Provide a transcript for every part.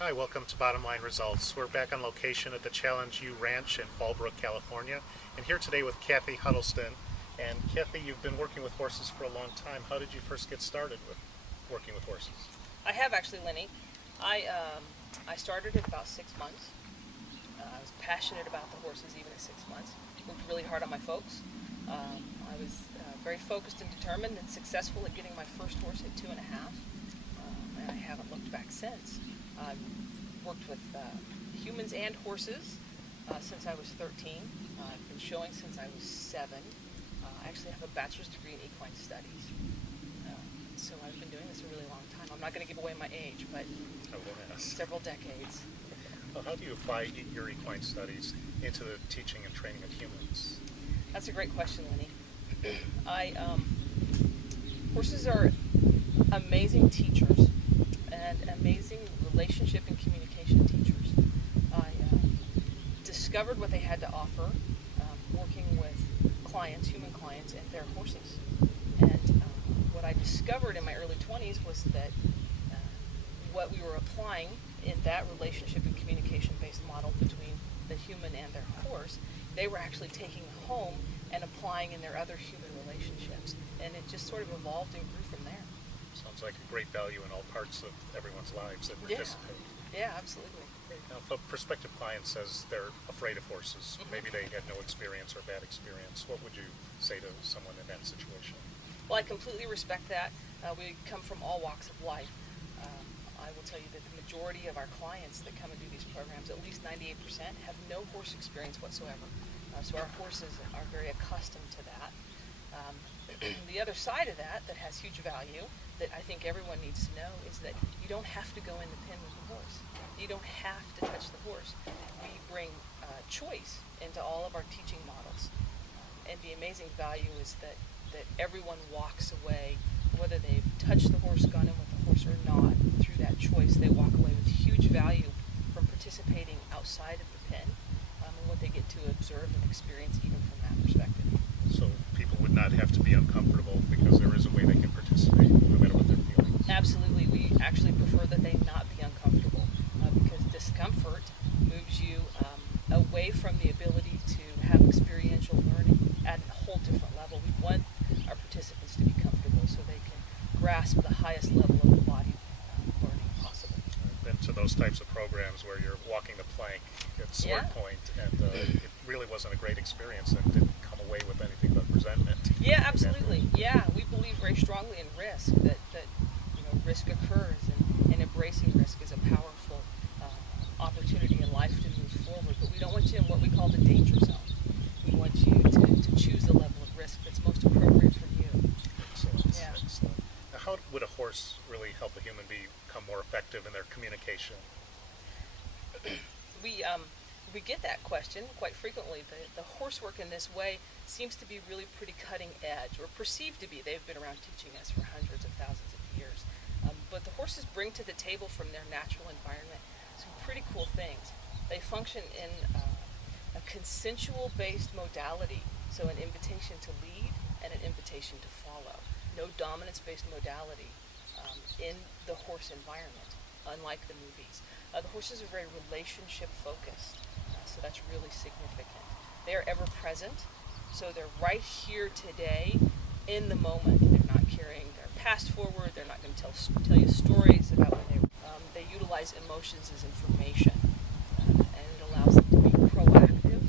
Hi, welcome to Bottom Line Results. We're back on location at the Challenge U Ranch in Fallbrook, California, and here today with Kathy Huddleston. And Kathy, you've been working with horses for a long time. How did you first get started with working with horses? I have actually, Lenny. I started at about 6 months. I was passionate about the horses even at 6 months. Worked really hard on my folks. I was very focused and determined and successful at getting my first horse at 2.5, and I haven't looked back since. I've worked with humans and horses since I was 13. I've been showing since I was 7. I actually have a bachelor's degree in equine studies. So I've been doing this a really long time. I'm not going to give away my age, but several decades. Well, how do you apply your equine studies into the teaching and training of humans? That's a great question, Lenny. Horses are amazing teachers and amazing relationship and communication teachers. I discovered what they had to offer working with clients, human clients, and their horses. And what I discovered in my early 20s was that what we were applying in that relationship and communication-based model between the human and their horse, they were actually taking home and applying in their other human relationships. And it just sort of evolved and grew from there. Sounds like a great value in all parts of everyone's lives that participate. Yeah, absolutely. Now, if a prospective client says they're afraid of horses, maybe they had no experience or bad experience, what would you say to someone in that situation? Well, I completely respect that. We come from all walks of life. I will tell you that the majority of our clients that come and do these programs, at least 98%, have no horse experience whatsoever. So our horses are very accustomed to that. The other side of that has huge value that I think everyone needs to know is that you don't have to go in the pen with the horse. You don't have to touch the horse. We bring choice into all of our teaching models. And the amazing value is that everyone walks away, whether they've touched the horse, gone in with the horse or not, through that choice, they walk away with huge value from participating outside of the pen and what they get to observe and experience even from that perspective. So people would not have to be uncomfortable because there is a way they can participate no matter what they're feeling. Absolutely. We actually prefer that they not be uncomfortable because discomfort moves you away from the ability to have experiential learning at a whole different level. We want our participants to be comfortable so they can grasp the highest level of the body learning possible. I've been to those types of programs where you're walking the plank at sword point, and it really wasn't a great experience and didn't come away with anything but resentment. Yeah, absolutely. Yeah, we believe very strongly in risk, that risk occurs, and embracing risk is a powerful opportunity in life to move forward. But we don't want you in what we call the danger zone. We want you to choose the level of risk that's most appropriate for you. Excellent. Yeah. Excellent. Now, how would a horse really help a human become more effective in their communication? We get that question quite frequently. The horse work in this way seems to be really pretty cutting edge, or perceived to be. They've been around teaching us for hundreds of thousands of years. But the horses bring to the table from their natural environment some pretty cool things. They function in a consensual-based modality, so an invitation to lead and an invitation to follow. No dominance-based modality in the horse environment, unlike the movies. The horses are very relationship-focused, so that's really significant. They are ever present, so they're right here today in the moment. They're not carrying their past forward. They're not going to tell you stories about when they utilize emotions as information, and it allows them to be proactive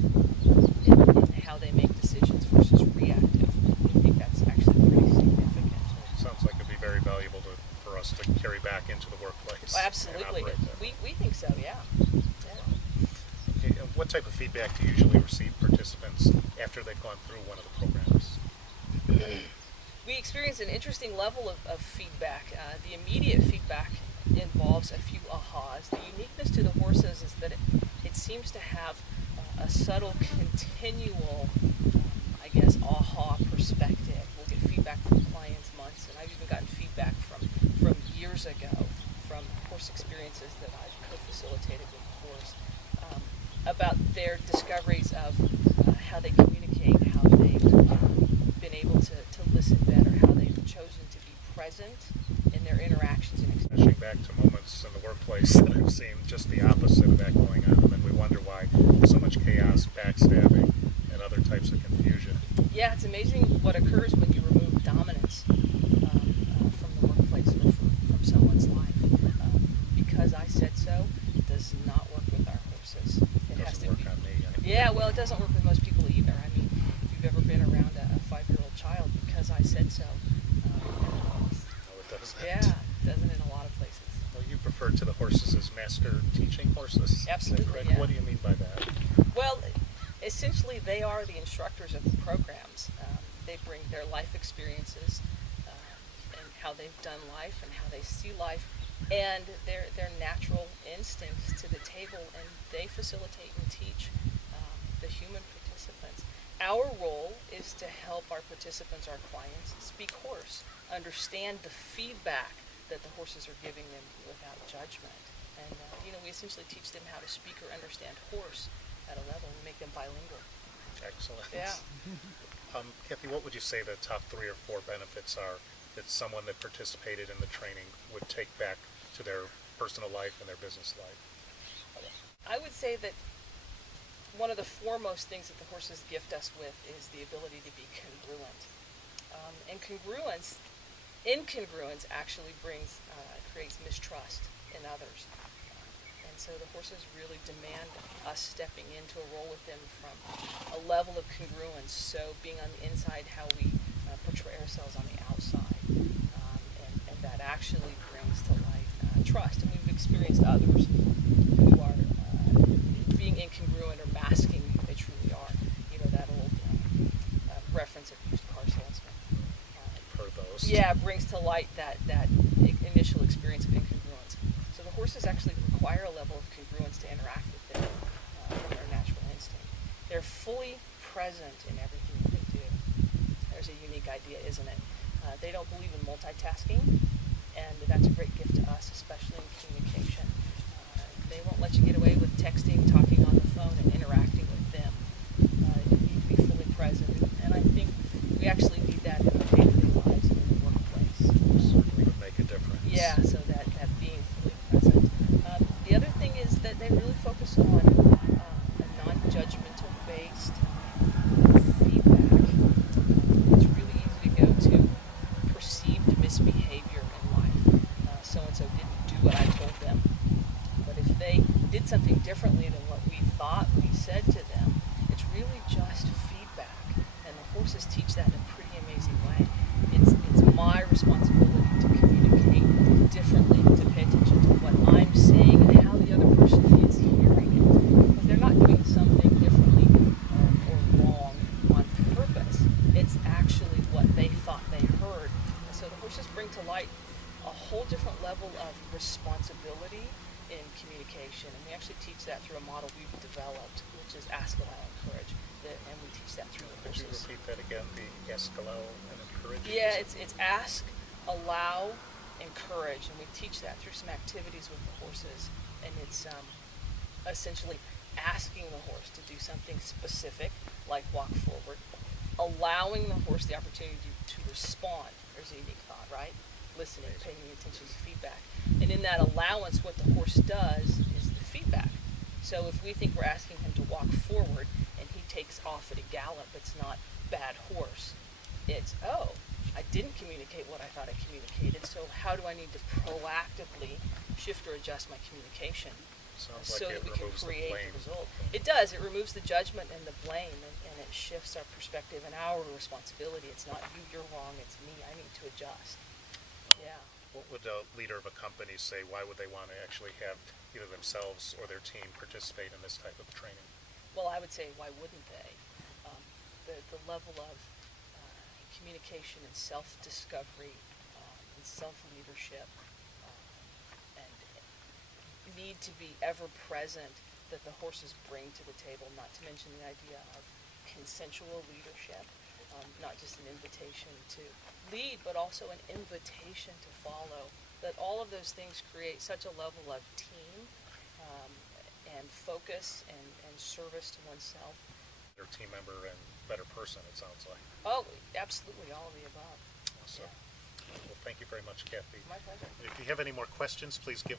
in how they make decisions versus reactive. I think that's actually pretty significant. Sounds like it'd be very valuable for us to carry back into the workplace. Oh, absolutely. We think so, yeah. Okay, what type of feedback do you usually receive participants after they've gone through one of the programs? We experience an interesting level of feedback. The immediate feedback involves a few ahas. The uniqueness to the horses is that it seems to have a subtle, continual, aha perspective. We'll get feedback from clients months, and I've even gotten feedback from years ago from horse experiences that I've co-facilitated with the horse about their discoveries of how they communicate, how they've been able to listen better, how they've chosen to be present in their interactions and Flashing back to moments in the workplace place that I've seen just the opposite of that going on, and then we wonder why there's so much chaos, backstabbing, and other types of confusion. Yeah, it's amazing what occurs when you remove dominance from the workplace or from someone's life. Because I said so does not work with our horses. It doesn't work on me. Yeah, well, it doesn't work with most people either. I mean, if you've ever been around a 5-year-old child, because I said so. No, it doesn't. Yeah, it doesn't in a lot of places. Well, you referred to the horses as master teaching horses. Absolutely, Correct? yeah. What do you mean by that? Well, essentially, they are the instructors of the programs. They bring their life experiences and how they've done life and how they see life and their natural instincts to the table, and they facilitate and teach the human participants. Our role is to help our participants, our clients, speak horse, understand the feedback that the horses are giving them without judgment. And, we essentially teach them how to speak or understand horse at a level and make them bilingual. Excellent. Yeah. Kathy, what would you say the top 3 or 4 benefits are that someone that participated in the training would take back to their personal life and their business life? I would say that one of the foremost things that the horses gift us with is the ability to be congruent. And incongruence actually creates mistrust in others. And so the horses really demand us stepping into a role with them from a level of congruence. So being on the inside, how we portray ourselves on the outside. And that actually brings to light trust. And we've experienced others who are being incongruent or masking who they truly are. That old reference of used car salesman. Per those. Yeah, brings to light that initial experience of incongruence. So the horses actually require a level of congruence to interact with them from their natural instinct. They're fully present in everything that they do. There's a unique idea, isn't it? They don't believe in multitasking, and that's a great gift to us, especially in communication. They won't let you get away with texting, talking on the phone, and interacting with them. You need to be fully present, and I think we actually need that in our day-to-day lives and in the workplace. Certainly would make a difference. Yeah, so that being fully present. The other thing is that they really focus on a non-judgmental based feedback. It's really easy to go to perceived misbehavior in life. So-and-so didn't do what I told them. But if they did something differently than what we thought we said to them, it's really just feedback. And the horses teach that in a pretty amazing way. It's my responsibility to communicate differently, to pay attention to what I'm saying and how the other person is hearing it. Because they're not doing something differently or wrong on purpose. It's actually what they thought they heard. And so the horses bring to light a whole different level of responsibility in communication. And we actually teach that through a model we've developed, which is ask, allow, encourage. And we teach that through the Could you horses. repeat that again? The ask, allow, and encourage? Yeah, it's ask, allow, encourage, and we teach that through some activities with the horses. And it's essentially asking the horse to do something specific, like walk forward, allowing the horse the opportunity to respond. There's a unique thought, right? Listening, paying attention to feedback. And in that allowance, what the horse does is the feedback. So if we think we're asking him to walk forward and he takes off at a gallop, it's not bad horse. It's, I didn't communicate what I thought I communicated, so how do I need to proactively shift or adjust my communication Sounds so like that it we can removes the create blame. the result? It does. It removes the judgment and the blame, and it shifts our perspective and our responsibility. It's not you, you're wrong, it's me, I need to adjust. Yeah. What would a leader of a company say? Why would they want to actually have either themselves or their team participate in this type of training? Well, I would say, why wouldn't they? The level of communication and self-discovery and self-leadership and need to be ever present that the horses bring to the table, not to mention the idea of consensual leadership, not just an invitation to lead, but also an invitation to follow. That all of those things create such a level of team and focus and service to oneself. Their team member and better person, it sounds like. Oh, absolutely, all of the above. Awesome. Yeah. Well, thank you very much, Kathy. My pleasure. If you have any more questions, please give